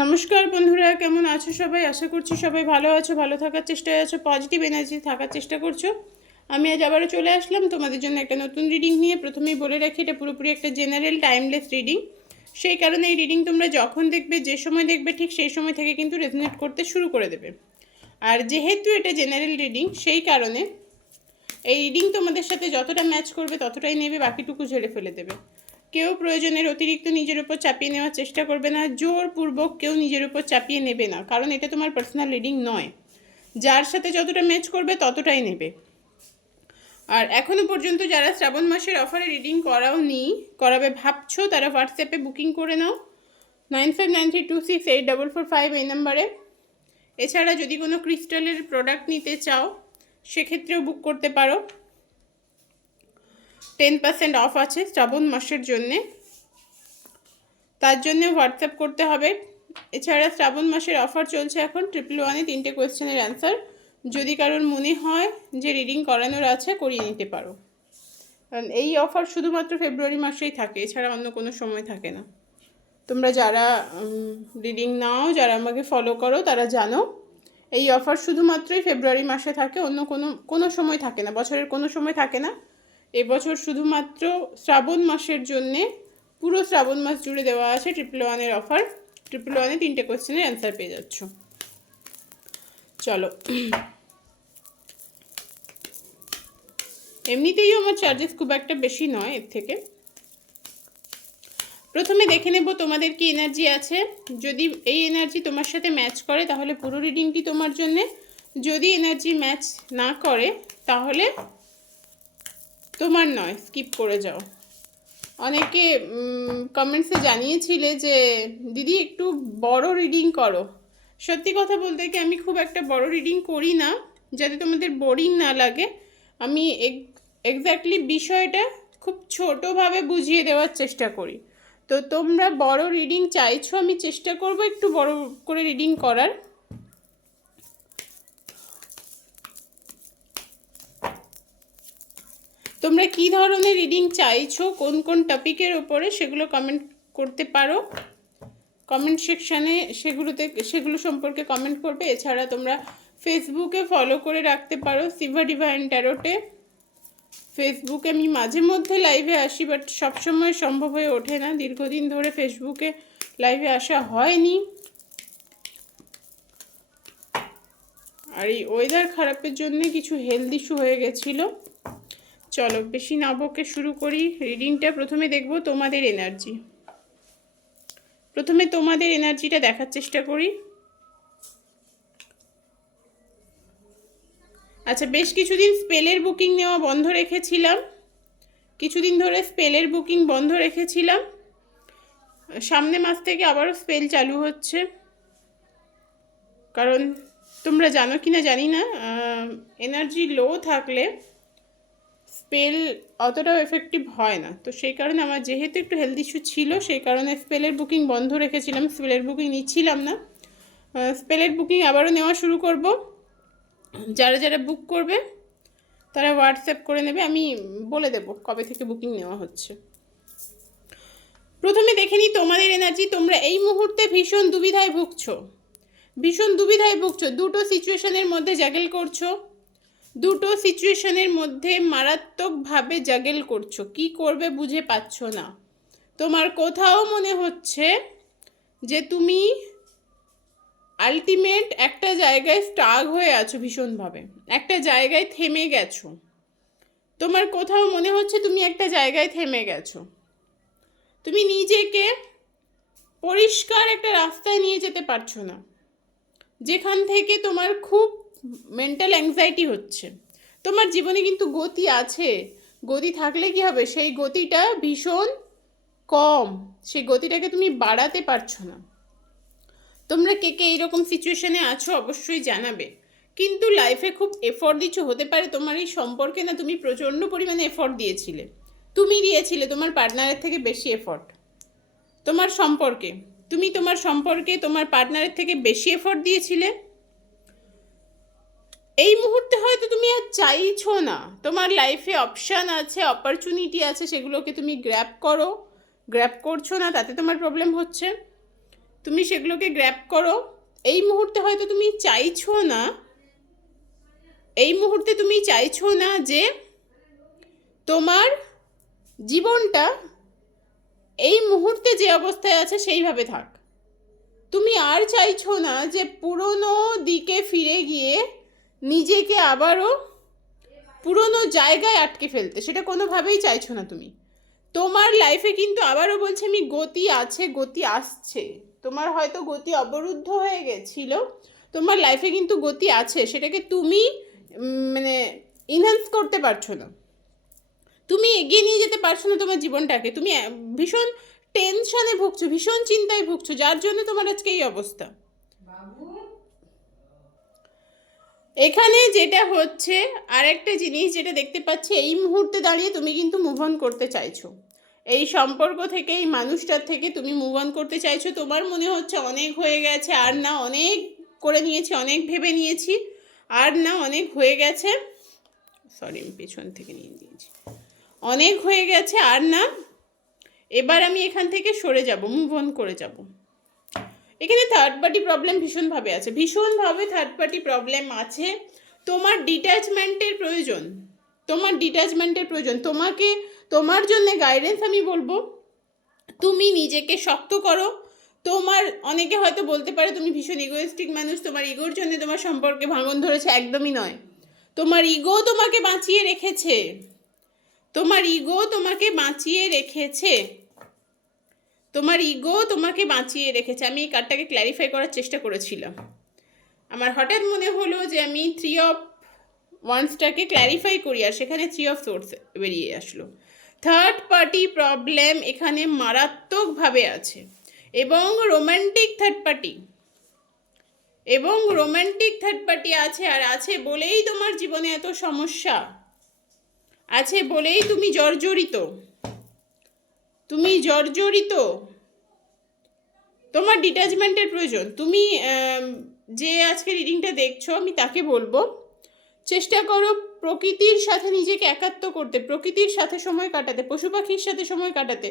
নমস্কার বন্ধুরা, কেমন আছো সবাই? আশা করছি সবাই ভালো আছো, ভালো থাকার চেষ্টায় আছো, পজিটিভ এনার্জি থাকার চেষ্টা করছো। আমি আজ আবারও চলে আসলাম তোমাদের জন্য একটা নতুন রিডিং নিয়ে। প্রথমেই বলে রাখি, এটা পুরোপুরি একটা জেনারেল টাইমলেস রিডিং। সেই কারণে এই রিডিং তোমরা যখন দেখবে, যে সময় দেখবে, ঠিক সেই সময় থেকে কিন্তু রেজোনেট করতে শুরু করে দেবে। আর যেহেতু এটা জেনারেল রিডিং, সেই কারণে এই রিডিং তোমাদের সাথে যতটা ম্যাচ করবে ততটাই নেবে, বাকিটুকু ঝেড়ে ফেলে দেবে। কেউ প্রয়োজনের অতিরিক্ত নিজের উপর চাপিয়ে নেওয়ার চেষ্টা করবে না, জোরপূর্বক কেউ নিজের উপর চাপিয়ে নেবে না, কারণ এটা তোমার পার্সোনাল রিডিং নয়। যার সাথে যতটা ম্যাচ করবে ততটাই নেবে। আর এখনও পর্যন্ত যারা শ্রাবণ মাসের অফারে রিডিং করাবে ভাবছো, তারা হোয়াটসঅ্যাপে বুকিং করে নাও 9593268445 এই নাম্বারে। এছাড়া যদি কোনো ক্রিস্টালের প্রোডাক্ট নিতে চাও সেক্ষেত্রেও বুক করতে পারো। 10% অফ আছে শ্রাবণ মাসের জন্যে, তার জন্য হোয়াটসঅ্যাপ করতে হবে। এছাড়া শ্রাবণ মাসের অফার চলছে এখন 111-এ 3টে কোয়েশ্চেনের অ্যান্সার। যদি কারোর মনে হয় যে রিডিং করানোর আছে, করিয়ে নিতে পারো। কারণ এই অফার শুধুমাত্র ফেব্রুয়ারি মাসেই থাকে, এছাড়া অন্য কোনো সময় থাকে না। তোমরা যারা রিডিং নাও, যারা আমাকে ফলো করো, তারা জানো এই অফার শুধুমাত্রই ফেব্রুয়ারি মাসে থাকে, অন্য কোনো সময় থাকে না, বছরের কোনো সময় থাকে না। এবছর শুধুমাত্র শ্রাবণ মাসের জন্যে পুরো শ্রাবণ মাস জুড়ে দেওয়া আছে 111-এর অফার। 111-এ 3টে কোয়েশ্চেনের অ্যান্সার পেয়ে যাচ্ছ। চলো, এমনিতেই আমার চার্জেস খুব একটা বেশি নয় এর থেকে। প্রথমে দেখে নেব তোমাদের কি এনার্জি আছে। যদি এই এনার্জি তোমার সাথে ম্যাচ করে তাহলে পুরো রিডিংটি তোমার জন্যে। যদি এনার্জি ম্যাচ না করে তাহলে তোমার নয়, স্কিপ করে যাও। অনেকে কমেন্টসে জানিয়েছিলে যে দিদি একটু বড় রিডিং করো। সত্যি কথা বলতে কি, আমি খুব একটা বড় রিডিং করি না, যাতে তোমাদের বোরিং না লাগে। আমি এক্স্যাক্টলি বিষয়টা খুব ছোটোভাবে বুঝিয়ে দেওয়ার চেষ্টা করি। তো তোমরা বড় রিডিং চাইছো, আমি চেষ্টা করব একটু বড় করে রিডিং করার। তোমরা কী ধরনের রিডিং চাইছো, কোন কোন টপিকের ওপরে, সেগুলো কমেন্ট করতে পারো কমেন্ট সেকশানে। সেগুলো সম্পর্কে কমেন্ট করবে। এছাড়া তোমরা ফেসবুকে ফলো করে রাখতে পারো সিভা ডিভাইন ট্যারোটে। ফেসবুকে আমি মাঝে মধ্যে লাইভে আসি, বাট সবসময় সম্ভব হয়ে ওঠে না। দীর্ঘদিন ধরে ফেসবুকে লাইভে আসা হয়নি, আর এই ওয়েদার খারাপের জন্য কিছু হেলথ ইস্যু হয়ে গেছিলো। চলো, বেশি না বকে শুরু করি রিডিংটা। প্রথমে দেখব তোমাদের এনার্জি। প্রথমে তোমাদের এনার্জিটা দেখার চেষ্টা করি। আচ্ছা, বেশ কিছুদিন স্পেলের বুকিং নেওয়া বন্ধ রেখেছিলাম, কিছুদিন ধরে স্পেলের বুকিং বন্ধ রেখেছিলাম। সামনে মাস থেকে আবারও স্পেল চালু হচ্ছে। কারণ তোমরা জানো কি না জানি না, এনার্জি লো থাকলে স্পেল অতটাও এফেক্টিভ হয় না। তো সেই কারণে আমার যেহেতু একটু হেলথ ইস্যু ছিল, সেই কারণে স্পেলের বুকিং বন্ধ রেখেছিলাম, স্পেলের বুকিং নিচ্ছিলাম না। স্পেলের বুকিং আবারও নেওয়া শুরু করব। যারা যারা বুক করবে তারা হোয়াটসঅ্যাপ করে নেবে, আমি বলে দেব কবে থেকে বুকিং নেওয়া হচ্ছে। প্রথমে দেখে নিই তোমাদের এনার্জি। তোমরা এই মুহূর্তে ভীষণ দুবিধায় ভুগছো, দুটো সিচুয়েশনের মধ্যে জাগেল করছো, দুটো সিচুয়েশনের মধ্যে মারাত্মকভাবে জাগেল করছো। কি করবে বুঝে পাচ্ছ না। তোমার কোথাও মনে হচ্ছে যে তুমি আলটিমেট একটা জায়গায় স্টাক হয়ে আছো, ভীষণভাবে একটা জায়গায় থেমে গেছো। তোমার কোথাও মনে হচ্ছে তুমি একটা জায়গায় থেমে গেছো। তুমি নিজেকে পরিষ্কার একটা রাস্তায় নিয়ে যেতে পারছো না, যেখান থেকে তোমার খুব মেন্টাল অ্যাংজাইটি হচ্ছে। তোমার জীবনে কিন্তু গতি আছে, গতি থাকলে কি হবে, সেই গতিটা ভীষণ কম, সেই গতিটাকে তুমি বাড়াতে পারছো না। তোমরা কে কে এইরকম সিচুয়েশনে আছো অবশ্যই জানাবে। কিন্তু লাইফে খুব এফর্ট দিচ্ছ, হতে পারে তোমার এই সম্পর্কে না তুমি প্রচণ্ড পরিমাণে এফর্ট দিয়েছিলে, তোমার পার্টনারের থেকে বেশি এফর্ট তোমার সম্পর্কে, তোমার পার্টনারের থেকে বেশি এফর্ট দিয়েছিলে। এই মুহূর্তে হয়তো তুমি আর চাইছো না, তোমার লাইফে অপশান আছে, অপরচুনিটি আছে, সেগুলোকে তুমি গ্র্যাব করছো না, তাতে তোমার প্রবলেম হচ্ছে। তুমি সেগুলোকে গ্র্যাব করো। এই মুহূর্তে হয়তো তুমি চাইছো না, এই মুহূর্তে তুমি চাইছো না যে তোমার জীবনটা এই মুহূর্তে যে অবস্থায় আছে সেইভাবে থাক। তুমি আর চাইছো না যে পুরনো দিকে ফিরে গিয়ে নিজেকে আবারও পুরনো জায়গায় আটকে ফেলতে, সেটা কোনোভাবেই চাইছো না তুমি। তোমার লাইফে কিন্তু আবারও বলছি আমি, গতি আছে, গতি আসছে। তোমার হয়তো গতি অবরুদ্ধ হয়ে গেছিল, তোমার লাইফে কিন্তু গতি আছে, সেটাকে তুমি মানে ইনহ্যান্স করতে পারছো না, তুমি এগিয়ে নিয়ে যেতে পারছো না তোমার জীবনটাকে। তুমি ভীষণ টেনশনে ভুগছো, ভীষণ চিন্তায় ভুগছো, যার জন্য তোমার আজকে এই অবস্থা। এখানে যেটা হচ্ছে আর একটা জিনিস যেটা দেখতে পাচ্ছি, এই মুহূর্তে দাঁড়িয়ে তুমি কিন্তু মুভ অন করতে চাইছো। এই সম্পর্ক থেকে, এই মানুষটার থেকে তুমি মুভ অন করতে চাইছো। তোমার মনে হচ্ছে অনেক হয়ে গেছে, আর না, অনেক করে নিয়েছি, অনেক ভেবে নিয়েছি, আর না, অনেক হয়ে গেছে। সরি, আমি পেছন থেকে নিয়ে দিয়েছি। অনেক হয়ে গেছে, আর না, এবার আমি এখান থেকে সরে যাব, মুভ অন করে যাব। এখানে থার্ড পার্টি প্রবলেম ভীষণভাবে আছে, ভীষণভাবে থার্ড পার্টি প্রবলেম আছে। তোমার ডিট্যাচমেন্টের প্রয়োজন, তোমার ডিট্যাচমেন্টের প্রয়োজন। তোমাকে, তোমার জন্য গাইডেন্স আমি বলবো, তুমি নিজেকে শক্ত করো। তোমার অনেকে হয়তো বলতে পারে তুমি ভীষণ ইগোয়েস্টিক মানুষ, তোমার ইগোর জন্য তোমার সম্পর্কে ভাঙন ধরেছে। একদমই নয়, তোমার ইগো তোমাকে বাঁচিয়ে রেখেছে, তোমার ইগো তোমাকে বাঁচিয়ে রেখেছে, তোমার ইগো তোমাকে বাঁচিয়ে রেখেছে। আমি এই কার্ডটাকে ক্ল্যারিফাই করার চেষ্টা করেছিলাম, আমার হঠাৎ মনে হলো যে আমি 3 অফ ওয়ান্সটাকে ক্ল্যারিফাই করি, আর সেখানে 3 অফ সোর্স বেরিয়ে আসলো। থার্ড পার্টি প্রবলেম এখানে মারাত্মকভাবে আছে, এবং রোম্যান্টিক থার্ড পার্টি, এবং রোম্যান্টিক থার্ড পার্টি আছে। আর আছে বলেই তোমার জীবনে এত সমস্যা, আছে বলেই তুমি জর্জরিত, তুমি জর্জরিত। তোমার ডিট্যাচমেন্টের প্রয়োজন। তুমি যে আজকে রিডিংটা দেখছো, আমি তাকে বলবো চেষ্টা করো প্রকৃতির সাথে নিজেকে একাত্ম করতে, প্রকৃতির সাথে সময় কাটাতে, পশু পাখির সাথে সময় কাটাতে,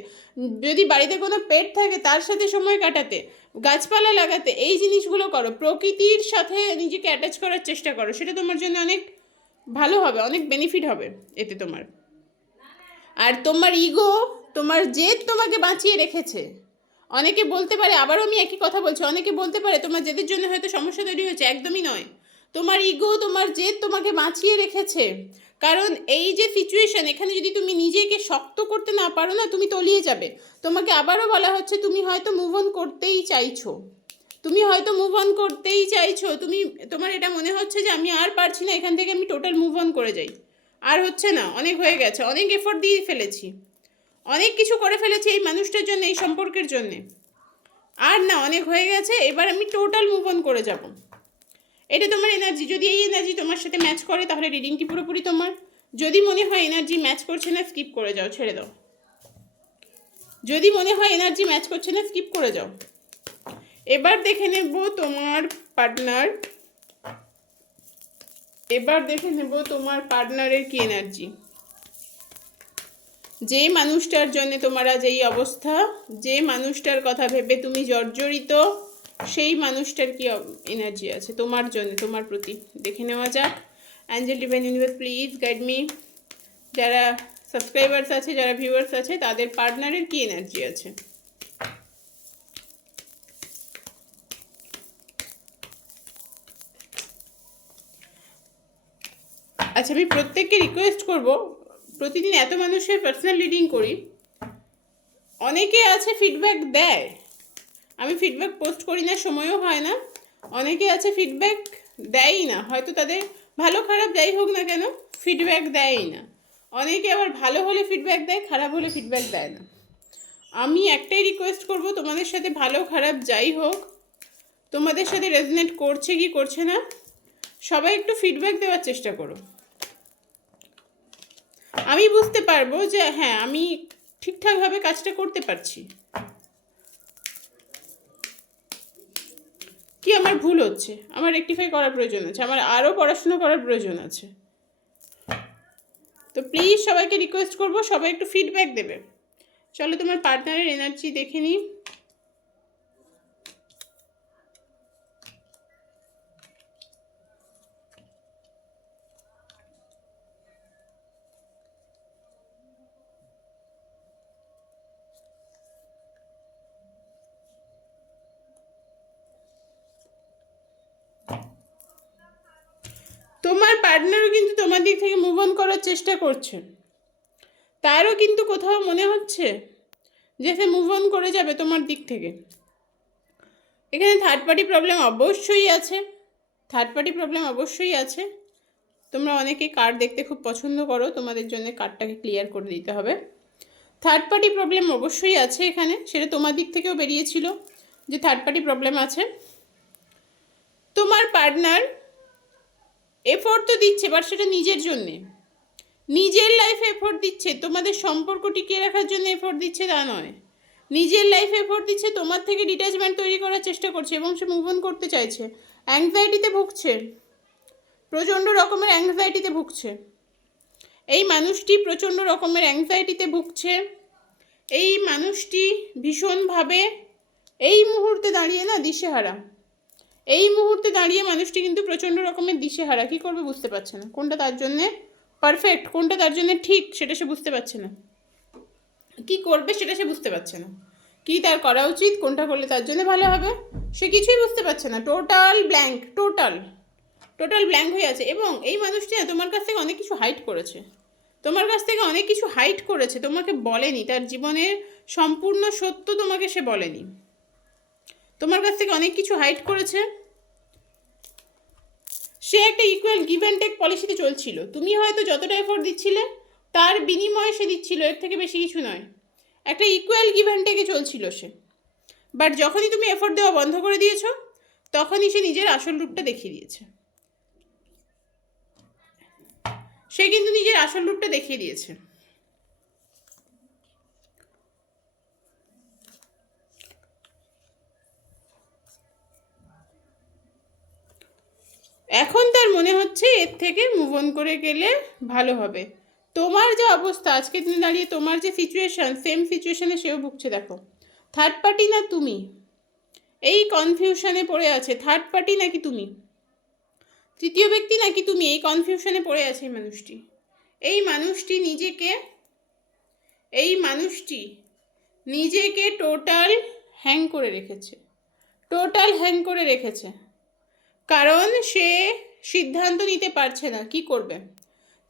যদি বাড়িতে কোনো পেট থাকে তার সাথে সময় কাটাতে, গাছপালা লাগাতে, এই জিনিসগুলো করো। প্রকৃতির সাথে নিজেকে অ্যাটাচ করার চেষ্টা করো, সেটা তোমার জন্য অনেক ভালো হবে, অনেক বেনিফিট হবে এতে তোমার। আর তোমার ইগো, তোমার জেদ তোমাকে বাঁচিয়ে রেখেছে। অনেকে বলতে পারে, আবারও আমি একই কথা বলছি, অনেকে বলতে পারে তোমার জেদের জন্য হয়তো সমস্যা তৈরি হয়েছে। একদমই নয়, তোমার ইগো, তোমার জেদ তোমাকে বাঁচিয়ে রেখেছে। কারণ এই যে সিচুয়েশন, এখানে যদি তুমি নিজেকে শক্ত করতে না পারো না, তুমি তলিয়ে যাবে। তোমাকে আবারও বলা হচ্ছে তুমি হয়তো মুভ অন করতেই চাইছো, তুমি হয়তো মুভ অন করতেই চাইছো, তুমি, তোমার এটা মনে হচ্ছে যে আমি আর পারছি না, এখান থেকে আমি টোটাল মুভ অন করে যাই। আর হচ্ছে না, অনেক হয়ে গেছে, অনেক এফোর্ট দিয়ে ফেলেছি, অনেক কিছু করে ফেলেছি এই মানুষটার জন্য, এই সম্পর্কের জন্যে, আর না, অনেক হয়ে গেছে, এবার আমি টোটাল মুভ অন করে যাব। এটা তোমার এনার্জি। যদি এই এনার্জি তোমার সাথে ম্যাচ করে তাহলে রিডিংটি পুরোপুরি তোমার। যদি মনে হয় এনার্জি ম্যাচ করছে না, স্কিপ করে যাও, ছেড়ে দাও। যদি মনে হয় এনার্জি ম্যাচ করছে না, স্কিপ করে যাও। এবার দেখে নেব তোমার পার্টনার, এবার দেখে নেব তোমার পার্টনারের কি এনার্জি। যে মানুষটার জন্য তোমার আজ এই অবস্থা, যে মানুষটার কথা ভেবে তুমি জর্জরিত, সেই মানুষটার কি এনার্জি আছে তোমার জন্য, তোমার প্রতি, দেখে নেওয়া যাক। Angel divine universe please guide me. যারা সাবস্ক্রাইবার্স আছে, যারা ভিউয়ার্স আছে, তাদের পার্টনারের কি এনার্জি আছে। আচ্ছা, আমি প্রত্যেককে রিকোয়েস্ট করব, প্রতিদিন এত মানুষের পার্সোনাল রিডিং করি, অনেকে আছে ফিডব্যাক দেয়, আমি ফিডব্যাক পোস্ট করি না, সময়ও হয় না। অনেকে আছে ফিডব্যাক দেয়ই না, হয়তো তাদের ভালো খারাপ যাই হোক না কেন, ফিডব্যাক দেয়ই না। অনেকে আবার ভালো হলে ফিডব্যাক দেয়, খারাপ হলে ফিডব্যাক দেয় না। আমি একটাই রিকোয়েস্ট করব, তোমাদের সাথে ভালো খারাপ যাই হোক, তোমাদের সাথে রেজনেট করছে কি করছে না, সবাই একটু ফিডব্যাক দেওয়ার চেষ্টা করো। আমি বুঝতে পারবো যে হ্যাঁ, আমি ঠিকঠাকভাবে কাজটা করতে পারছি, কি আমার ভুল হচ্ছে, আমার রেকটিফাই করার প্রয়োজন আছে, আমার আরও পড়াশোনা করার প্রয়োজন আছে। তো প্লিজ সবাইকে রিকোয়েস্ট করবো, সবাই একটু ফিডব্যাক দেবে। চলো তোমার পার্টনারের এনার্জি দেখে নিই। পার্টনারও কিন্তু তোমার দিক থেকে মুভ অন করার চেষ্টা করছে, তারও কিন্তু কোথাও মনে হচ্ছে যে সে মুভ অন করে যাবে তোমার দিক থেকে। এখানে থার্ড পার্টি প্রবলেম অবশ্যই আছে, থার্ড পার্টি প্রবলেম অবশ্যই আছে। তোমরা অনেকে কার্ড দেখতে খুব পছন্দ করো, তোমাদের জন্য কার্ডটাকে ক্লিয়ার করে দিতে হবে। থার্ড পার্টি প্রবলেম অবশ্যই আছে এখানে, সেটা তোমার দিক থেকেও বেরিয়েছিল যে থার্ড পার্টি প্রবলেম আছে। তোমার পার্টনার এফোর্ট তো দিচ্ছে, বাট সেটা নিজের জন্যে, নিজের লাইফে এফোর্ট দিচ্ছে, তোমাদের সম্পর্ক টিকিয়ে রাখার জন্য এফোর্ট দিচ্ছে তা নয়। নিজের লাইফে এফোর্ট দিচ্ছে, তোমার থেকে ডিট্যাচমেন্ট তৈরি করার চেষ্টা করছে এবং সে মুভ অন করতে চাইছে। অ্যাংজাইটিতে ভুগছে, প্রচণ্ড রকমের অ্যাংজাইটিতে ভুগছে এই মানুষটি, প্রচণ্ড রকমের অ্যাংজাইটিতে ভুগছে এই মানুষটি। ভীষণভাবে এই মুহূর্তে দাঁড়িয়ে না দিশেহারা, এই মুহূর্তে দাঁড়িয়ে মানুষটি কিন্তু প্রচণ্ড রকমের দিশেহারা। কী করবে বুঝতে পারছে না, কোনটা তার জন্যে পারফেক্ট, কোনটা তার জন্য ঠিক সেটা সে বুঝতে পারছে না। কি করবে সেটা সে বুঝতে পারছে না, কি তার করা উচিত, কোনটা করলে তার জন্য ভালো হবে সে কিছুই বুঝতে পারছে না। টোটাল ব্ল্যাঙ্ক, টোটাল ব্ল্যাঙ্ক হয়ে আছে। এবং এই মানুষটি না তোমার কাছ থেকে অনেক কিছু হাইড করেছে, তোমার কাছ থেকে অনেক কিছু হাইড করেছে, তোমাকে বলেনি, তার জীবনের সম্পূর্ণ সত্য তোমাকে সে বলেনি, তোমার কাছ থেকে অনেক কিছু হাইড করেছে। সে একটা ইকুয়াল গিভ অ্যান্ড টেক পলিসিতে চলছিল, তুমি হয়তো যতটা এফোর্ট দিচ্ছিলে তার বিনিময়ে সে দিচ্ছিল, এর থেকে বেশি কিছু নয়। একটা ইকুয়াল গিভ অ্যান্ড টেকে চলছিল সে, বাট যখনই তুমি এফোর্ট দেওয়া বন্ধ করে দিয়েছো তখনই সে নিজের আসল রূপটা দেখিয়ে দিয়েছে, সে কিন্তু নিজের আসল রূপটা দেখিয়ে দিয়েছে। এখন তার মনে হচ্ছে এর থেকে মুভ অন করে গেলে ভালো হবে। তোমার যে অবস্থা আজকে দিনে দাঁড়িয়ে, তোমার যে সিচুয়েশান, সেম সিচুয়েশানে সেও ভুগছে। দেখো, থার্ড পার্টি না তুমি, এই কনফিউশনে পড়ে আছে। থার্ড পার্টি নাকি তুমি, তৃতীয় ব্যক্তি নাকি তুমি, এই কনফিউশনে পড়ে আছে এই মানুষটি। এই মানুষটি নিজেকে টোটাল হ্যাং করে রেখেছে, টোটাল হ্যাং করে রেখেছে। কারণ সে সিদ্ধান্ত নিতে পারছে না কি করবে,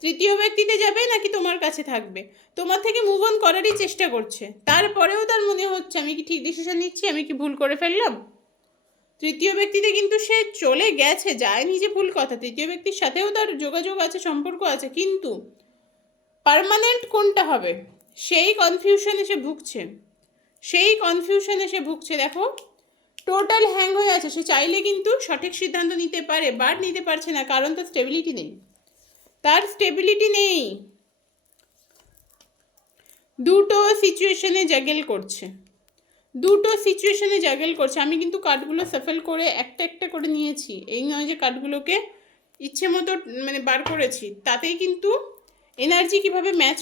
তৃতীয় ব্যক্তিতে যাবে নাকি তোমার কাছে থাকবে। তোমার থেকে মুভ অন করারই চেষ্টা করছে, তারপরেও তার মনে হচ্ছে আমি কি ঠিক ডিসিশন নিচ্ছি, আমি কি ভুল করে ফেললাম। তৃতীয় ব্যক্তিতে কিন্তু সে চলে গেছে, যায়নি যে ভুল কথা, তৃতীয় ব্যক্তির সাথেও তার যোগাযোগ আছে, সম্পর্ক আছে, কিন্তু পার্মানেন্ট কোনটা হবে সেই কনফিউশনে সে ভুগছে, দেখো টোটাল হ্যাং হয়ে আছে। সে চাইলে কিন্তু সঠিক সিদ্ধান্ত নিতে পারে, বাট নিতে পারছে না, কারণ তার স্টেবিলিটি নেই, দুটো সিচুয়েশনে জাগেল করছে, আমি কিন্তু কার্ডগুলো সাফল করে একটা একটা করে নিয়েছি, এই নয় যে কার্ডগুলোকে ইচ্ছে মতো মানে বার করেছি। তাতেই কিন্তু এনার্জি কিভাবে ম্যাচ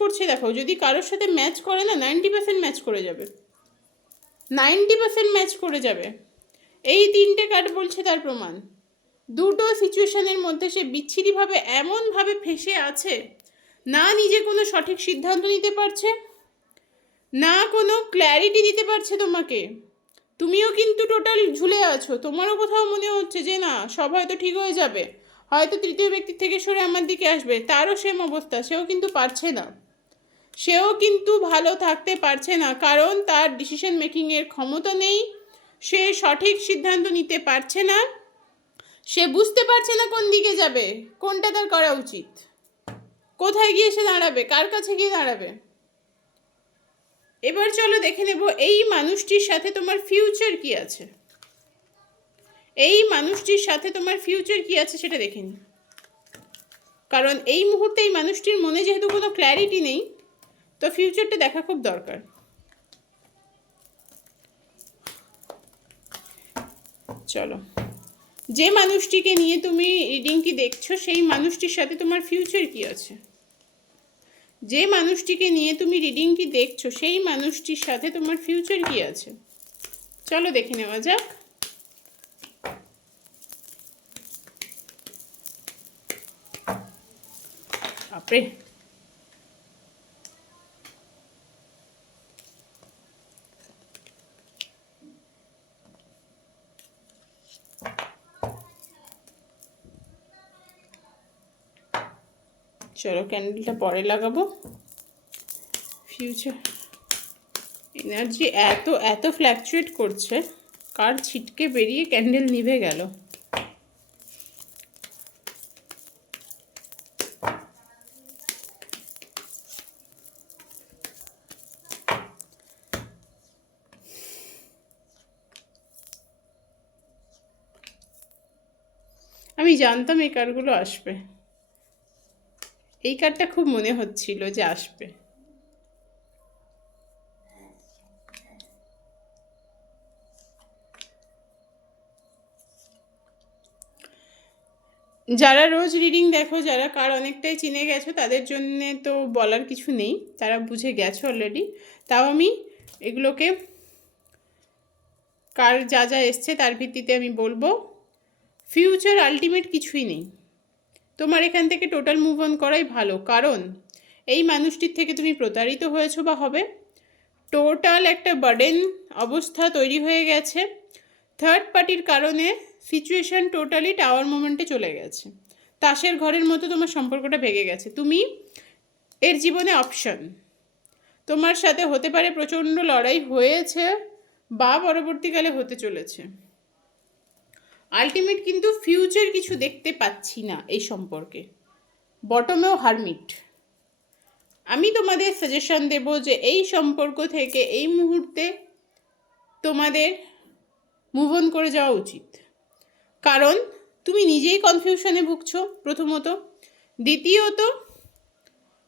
করছে দেখো, যদি কারোর সাথে ম্যাচ করে না 90% ম্যাচ করে যাবে, 90% ম্যাচ করে যাবে। এই তিনটে কার্ড বলছে তার প্রমাণ। দুটো সিচুয়েশনের মধ্যে সে বিচ্ছিরিভাবে এমনভাবে ফেঁসে আছে, না নিজে কোনো সঠিক সিদ্ধান্ত নিতে পারছে, না কোনো ক্ল্যারিটি দিতে পারছে তোমাকে। তুমিও কিন্তু টোটাল ঝুলে আছো, তোমারও কোথাও মনে হচ্ছে যে না সব হয়তো ঠিক হয়ে যাবে, হয়তো তৃতীয় ব্যক্তির থেকে সরে আমার দিকে আসবে, তারও সেম অবস্থা, সেও কিন্তু পারছে না, সেও কিন্তু ভালো থাকতে পারছে না, কারণ তার ডিসিশন মেকিংয়ের ক্ষমতা নেই, সে সঠিক সিদ্ধান্ত নিতে পারছে না, সে বুঝতে পারছে না কোন দিকে যাবে, কোনটা তার করা উচিত, কোথায় গিয়ে সে দাঁড়াবে, কার কাছে গিয়ে দাঁড়াবে। এবার চলো দেখে নেব এই মানুষটির সাথে তোমার ফিউচার কি আছে, সেটা দেখে নি। কারণ এই মুহূর্তে এই মানুষটির মনে যেহেতু কোনো ক্ল্যারিটি নেই, তো ফিউচারটা দেখা খুব দরকার। চলো, যে মানুষটিকে নিয়ে তুমি রিডিংটি দেখছো সেই মানুষটির সাথে তোমার ফিউচার কি আছে, চলো দেখে নেওয়া যাক। বাপরে, চলো ক্যান্ডেলটা পরে লাগাবো। ফিউচার এনার্জি এত এত ফ্ল্যাকচুয়েট করছে, কার ছিটকে বেরিয়ে ক্যান্ডেল নিভে গেল। আমি জানতাম এই কার্ডগুলো আসবে, এই কার্ডটা খুব মনে হচ্ছিল যে আসবে। যারা রোজ রিডিং দেখো, যারা কার অনেকটাই চিনে গেছো, তাদের জন্যে তো বলার কিছু নেই, তারা বুঝে গেছো অলরেডি। তাও আমি এগুলোকে কার যা যা এসছে তার ভিত্তিতে আমি বলবো। ফিউচার আলটিমেট কিছুই নেই, তোমার এখান থেকে টোটাল মুভ অন করাই ভালো, কারণ এই মানুষটির থেকে তুমি প্রতারিত হয়েছো বা হবে। টোটাল একটা বার্ডেন অবস্থা তৈরি হয়ে গেছে, থার্ড পার্টির কারণে সিচুয়েশান টোটালি টাওয়ার মোমেন্টে চলে গেছে, তাসের ঘরের মতো তোমার সম্পর্কটা ভেঙে গেছে। তুমি এর জীবনে অপশন, তোমার সাথে হতে পারে প্রচণ্ড লড়াই হয়েছে বা পরবর্তীকালে হতে চলেছে। আলটিমেট কিন্তু ফিউচার কিছু দেখতে পাচ্ছি না এই সম্পর্কে, বটমেও হারমিট। আমি তোমাদের সাজেশন দেব যে এই সম্পর্ক থেকে এই মুহূর্তে তোমাদের মুভ অন করে যাওয়া উচিত, কারণ তুমি নিজেই কনফিউশনে ভুগছো প্রথমত, দ্বিতীয়ত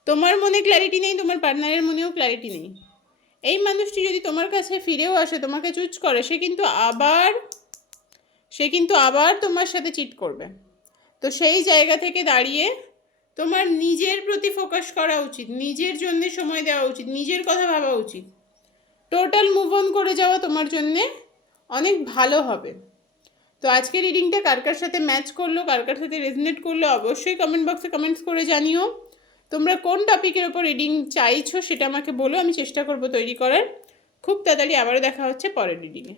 তোমার মনে ক্ল্যারিটি নেই, তোমার পার্টনারের মনেও ক্ল্যারিটি নেই। এই মানুষটি যদি তোমার কাছে ফিরেও আসে, তোমাকে চুজ করে, সে কিন্তু আবার তোমার সাথে চিট করবে। তো সেই জায়গা থেকে দাঁড়িয়ে তোমার নিজের প্রতি ফোকাস করা উচিত, নিজের জন্য সময় দেওয়া উচিত, নিজের কথা ভাবা উচিত। টোটাল মুভ অন করে যাওয়া তোমার জন্যে অনেক ভালো হবে। তো আজকের রিডিংটা কার কার সাথে ম্যাচ করলো, কার কার সাথে রেজনেট করলো, অবশ্যই কমেন্ট বক্সে কমেন্টস করে জানিও। তোমরা কোন টপিকের ওপর রিডিং চাইছো সেটা আমাকে বলো, আমি চেষ্টা করব তৈরি করার। খুব তাড়াতাড়ি আবারও দেখা হচ্ছে পরের রিডিংয়ে।